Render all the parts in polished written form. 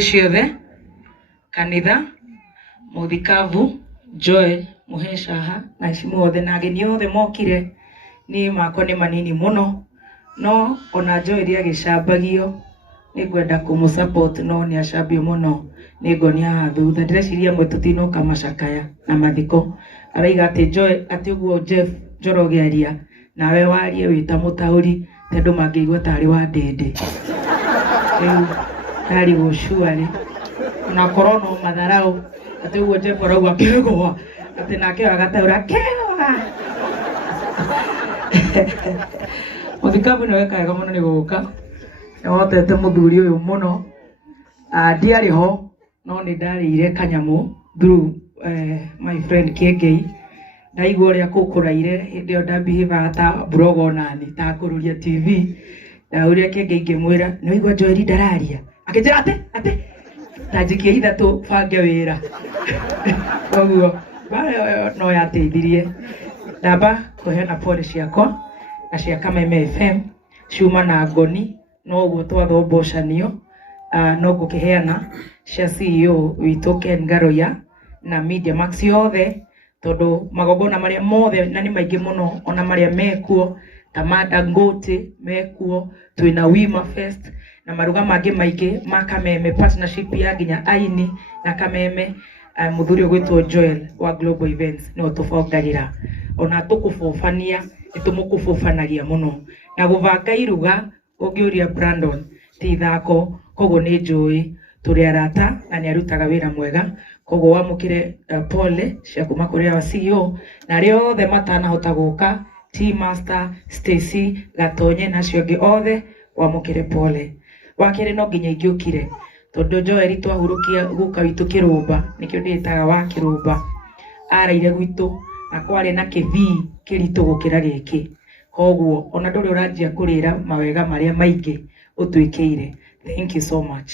ciothe kanitha muthikavu Joel Muheshaha na cimu othe na ageni othe mokire ni makwa ni manini muno no ona Joel agicambagio ni gwenda kumusupport no ni acambio muno ni ngonia thutha ndireciria mwe tutinoka macakaya na mathiko araiga ati Joel ati uguo Jeff Njoroge aria nawe warie wita mutauri tondu mangĩigua tari wa ndende tari gũcuarĩ na korona matharau ati uguo Jeff arauga kĩgwa ati nake agataura kĩgwa muthikabu nĩ wekaga mũno nĩ gũka nĩwotete mũthuri ũyũ mũno ndiarĩ ho no nĩ ndarĩire kanyamu through my friend Kĩengei ndaigua ũrĩa kũkũraire hĩndĩ ĩyo ndambihĩvaga ta blog onani ta kũruria TV na ũrĩa Kĩengei ngĩmwĩra nĩwaigua Joel ndararia akĩnjĩra atĩ tanjikie ithatũ bange wĩra koguo no yateithirie ndamba kũheana pole ciakwa na cia Kameme FM ciuma na ngoni no ũguo twathobocanio no ngũkĩheana cia CEO witũ Ken Garoya na Media Max yothe tondu magogona maria mothe na ni maingĩ mũno ona maria mekuo Tamada Ngote mekuo twina Wima Fest na maruga mangĩ maingĩ ma Kameme partnership ya nginya Aini na Kameme muthuri ũgwĩtwo Joel wa Global Events no tũbongagĩra ona tũkũbũbania nĩtũmũkũbũbanagia mũno na gũbanga iruga ũngĩũria Brandon ti ithako koguo nĩ njũĩ tũrĩ arata na nĩ arutaga wĩra mwega koguo wamũkĩre pole cia kuma kũrĩ wa CEO na arĩa othe matanahota gũka T Master Stacy Gatonye na acio angĩ othe wamũkĩre pole wakĩrĩ no nginya ingĩũkire tondu Joel twahurukia guka witũ Kĩrũmba nĩkĩo ndĩtaga wa Kĩrũmba araire gwitũ na kwarĩ na kĩthii kĩritũ gũkĩra gĩkĩ koguo ona ndũrĩ ũranjia kũrĩra mawega marĩa maingĩ ũtwĩkĩire thank you so much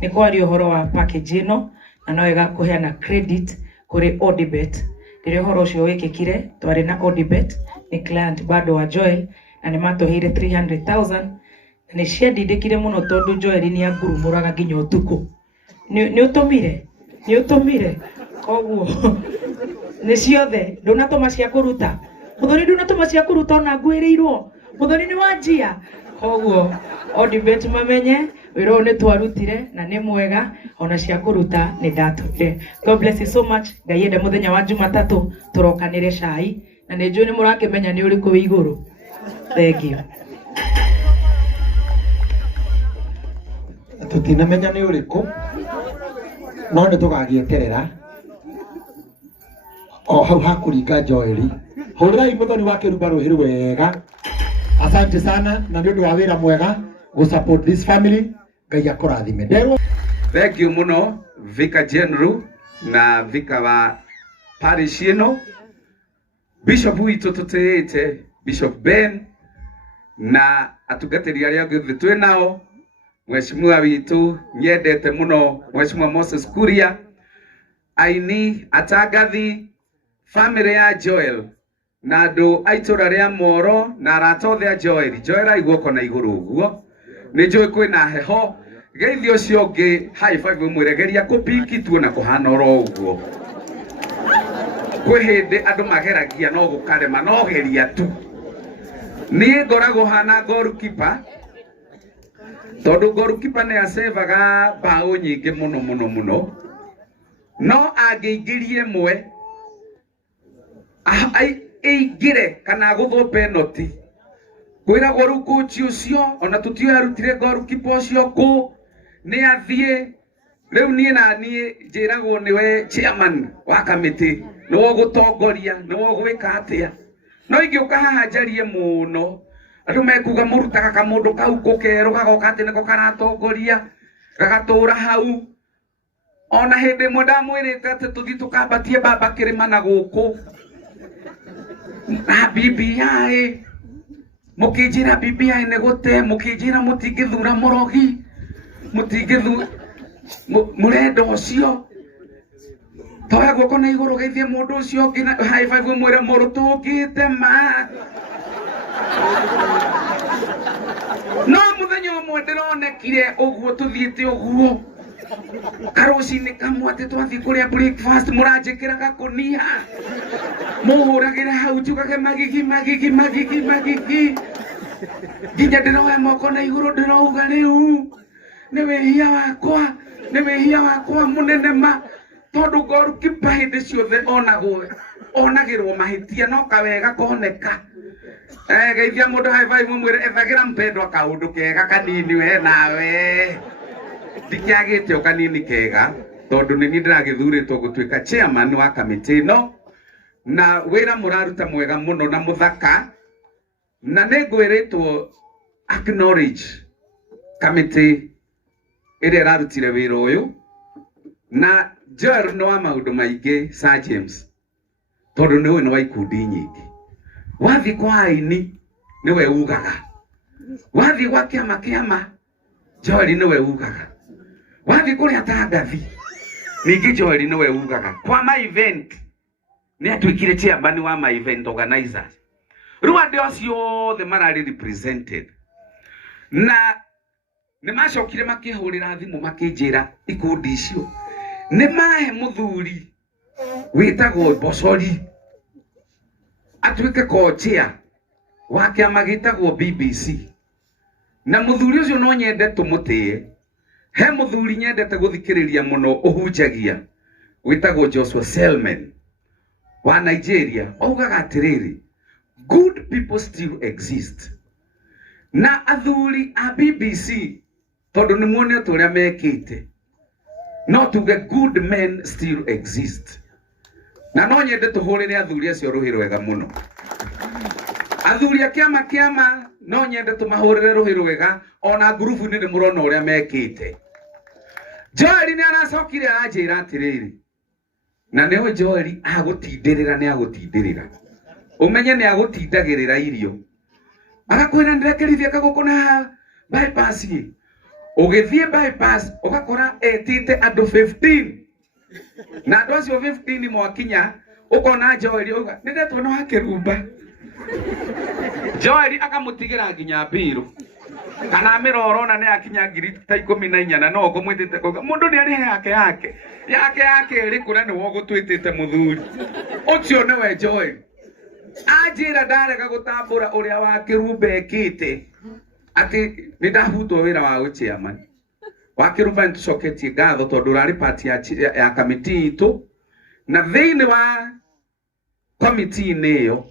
nĩ kwari ũhoro wa package ĩno na no wega kũheana credit kũrĩ Odibet rĩrĩa ũhoro ũcio wĩkĩkire twarĩ na Odibet nĩ client bado wa Joel na nĩ matũheire 300,000 na nĩ ciandindĩkire mũno tondu Joel nĩ angurumũraga nginya ũtukũ nĩ ũtũmire koguo nĩ ciothe ndũnatũma cia kũruta mũthoni ndũnatũma cia kũruta ona ngwĩrĩirwo mũthoni nĩ wanjia koguo Odibet mamenye wĩra ũyũ nĩ twarutire na nĩ mwega ona cia kũruta nĩ ndatũire. God bless you so much. Ngai ende mũthenya wa Jumatatũ tũrokanĩre cai na nĩ njũĩ nĩ mũrakĩmenya nĩ ũrĩkũ wĩ igũrũ. Thank you. Tutinamenya nĩ ũrĩkũ no nĩ tũgagĩeterera o hau hakũringa Joel. Hũrĩrai mũthoni wa Kĩrũmba rũhĩ wega. Asante sana na nĩ ũndũ wa wĩra mwega go support this family. Ngai akũrathime. Nderwo thank you muno Vicar General na Vicar wa parish ĩno Bishop witũ tũtĩĩte Bishop Ben na atungatĩri arĩa angĩ twĩ nao Mheshimiwa witũ nyendete muno Mheshimiwa Moses Kuria Aini Atagathi family ya Joel na andũ a itũra rĩa Moro na arata othe a Joel aigua kona igũrũ ũguo nĩ njũĩ kwĩna heho geithio ũcio ũngĩ high five mwĩregeria kũpiki tu na kũhana oro ũguo kwĩ hĩndĩ andũ mageragia no gũkarema no geria tu niĩ ngoragwo hana goalkeeper tondu goalkeeper nĩ acevaga bao nyingĩ mũno no angĩingĩrie mwe aingĩre kana gũthwo penalty kwĩragwo rĩu coach ũcio ona tũtioe arutire goalkeeper ũcio kũ nĩ athiĩ rĩu niĩ njĩragwo nĩwe chairman wa kamĩtĩ nĩwe gũtongoria nĩwe gwĩka atĩa no ingĩũka haha njarie mũno andũ mekuga mũrutaga kamũndũ kau kũkerũ gagoka atĩ nĩko karatongoria gagatũra hau ona hĩndĩ ĩmwe ndamwĩrĩte atĩ tũthiĩ tũkambatie Baba Kĩrĩma na gũkũ na BBI mũkĩnjĩra BBI nĩ gũte mũkĩnjĩra mũtingĩthura mũrogi mũtingĩthura mũrenda ũcio toya guoko na igũrũ geithie mũndũ ũcio ũngĩ high five mwĩre mũrũ tũngĩte ma no mũthenya ũmwe ndĩronekire ũguo tũthiĩte ũguo karuci-inĩ kamwe atĩ twathiĩ kũrĩa breakfast mũranjĩkĩra gakũnia mũhũragĩra hau njugage magigi nginya ndĩroya moko na igũrũ ndĩrouga rĩu nĩ wĩhia wakwa mũnene ma tondũ goalkeeper hĩndĩ ciothe onagĩrwo mahĩtia no kawega koneka. Geithia mũndũ high five mwĩre ethagĩra mpendwa kaũndũ kega kanini we nawe ndikĩagĩte o kanini kega tondũ nĩ niĩ ndĩragĩthurĩtwo gũtuĩka chairman wa kamĩtĩ ĩno na wĩra mũraruta mwega mũno na mũthaka na nĩ ngwĩrĩtwo acknowledge kamĩtĩ ĩrĩa ĩrarutire wĩra ũyũ na Joel nĩ wa maũndũ maingĩ Sir James tondũ nĩ ũyũ nĩ wa ikundi nyingĩ. Wathiĩ kwa aini nĩwe ugaga, wathiĩ gwa kĩama Joel nĩwe ugaga, wathiĩ kũrĩa tangathi ningĩ Joel nĩwe ugaga, kwa ma event nĩ atuĩkire chairman wa ma event organizers. Rĩu andũ acio othe mararĩ represented na nĩ macokire makĩhũrĩra thimũ makĩnjĩra ikundi icio nĩ mahe mũthuri wĩtagwo Bosori atuĩke co-chair wa kĩama gĩtagwo BBC na mũthuri ũcio no nyende tũmũtĩe. He mũthuri nyendete gũthikĩrĩria mũno ũhunjagia wĩtagwo Joshua Selman wa Nigeria augaga atĩrĩrĩ, good people still exist. Na athuri a BBC tondũ nĩ muonete ũrĩa mekĩte no tuge good men still exist. Na no nyende tũhũrĩre athuri acio rũhĩ rwega mũno. Athuri a kĩama no nyende tũmahũrĩre rũhĩ rwega ona ngurubu-inĩ nĩ mũrona ũrĩa mekĩte. Joel nĩ aracokire aranjĩra atĩrĩrĩ, na nĩwe Joel agũtindĩrĩra nĩ agũtindĩrĩra. Ũmenye nĩ agũtindagĩrĩra irio. Agakwĩra ndĩrekerithia kagũkũ na bypass ĩ. Ũgĩthiĩ bypass ũgakora etĩte andũ 15. Na andũ acio 15 mwakinya ũkona Joel auga nĩndetwo no hakĩrumba. Joel akamũtigĩra nginya mbirũ. Kana mĩroro na nĩ akinya ngiri ta 14 na no ngũmwĩtĩte kuga mũndũ nĩ arĩhe yake ĩrĩ kũrĩa nĩ wogũtwĩtĩte mũthuri. Ũcio nĩwe Joel. Anjĩra ndarega gũtambũra ũrĩa wa Kĩrumba ekĩte atĩ nĩ ndahutwo wĩra wa gũ-chairman wa Kĩrumba. Nĩtũcoketie ngatho tondũ ũrarĩ part ya kamĩtĩ itũ na thĩinĩ wa komiti-inĩ ĩyo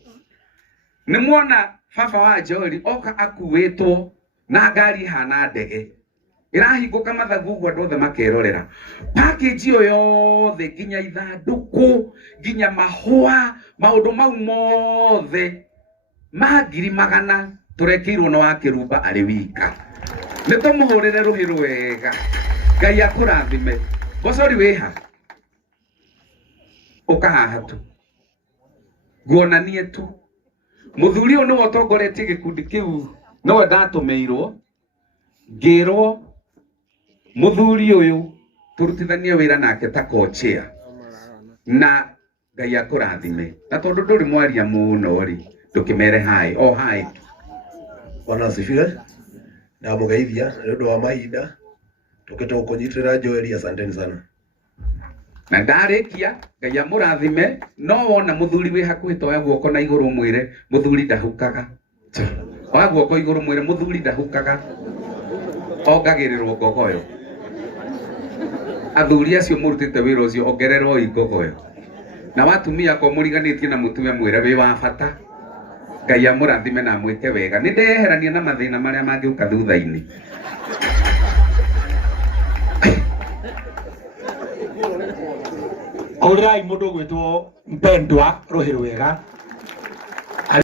nĩ muona baba wa Joel oka akuĩtwo na ngari ihana ndege ĩrahingũka mathagu ũguo andũ othe makerorera. Package ĩyo yothe nginya ithandũkũ nginya mahũa maũndũ mau mothe ma ngiri magana tũrekĩirwo na wa Kĩrumba arĩ wika. Nĩ tũmũhũrĩre rũhĩ rwega. Ngai akũrathime. Bosori wĩha ũka haha tu nguonanie tu mũthuri ũyũ nĩwe ũtongoretie gĩkundi kĩu nowe ndatũmĩirwo ngĩrwo mũthuri ũyũ tũrutithanie wĩra nake ta co-chair na Ngai akũrathime. Na tondũ ndũrĩ mwaria mũno rĩ ndũkĩmere hai o hai. Bwana asifiwe. Na mũgeithia nĩ ũndũ wa mahinda tũkĩte gũkũnyitĩrĩra Joel, asanteni sana. Na ndarĩkia Ngai amũrathime. No wona mũthuri wĩ hakuhĩ toya guoko na igũrũ mwĩre mũthuri ndahukaga. Wa guoko igũrũ mwĩre mũthuri ndahukaga. Ongagĩrĩrwo ngogoyo. Athuri acio mũrutĩte wĩra ũcio ongererwo ngogoyo. Na watumia ko mũriganĩtie na mũtumia mwĩre wĩ wa bata. Ngai amũrathime na mwĩke wega. Nĩ ndeyeherania na mathĩna marĩa mangĩũka thutha-inĩ. Hũrĩrai mũndũ gwĩtwo mpendwa rũhĩ rwega.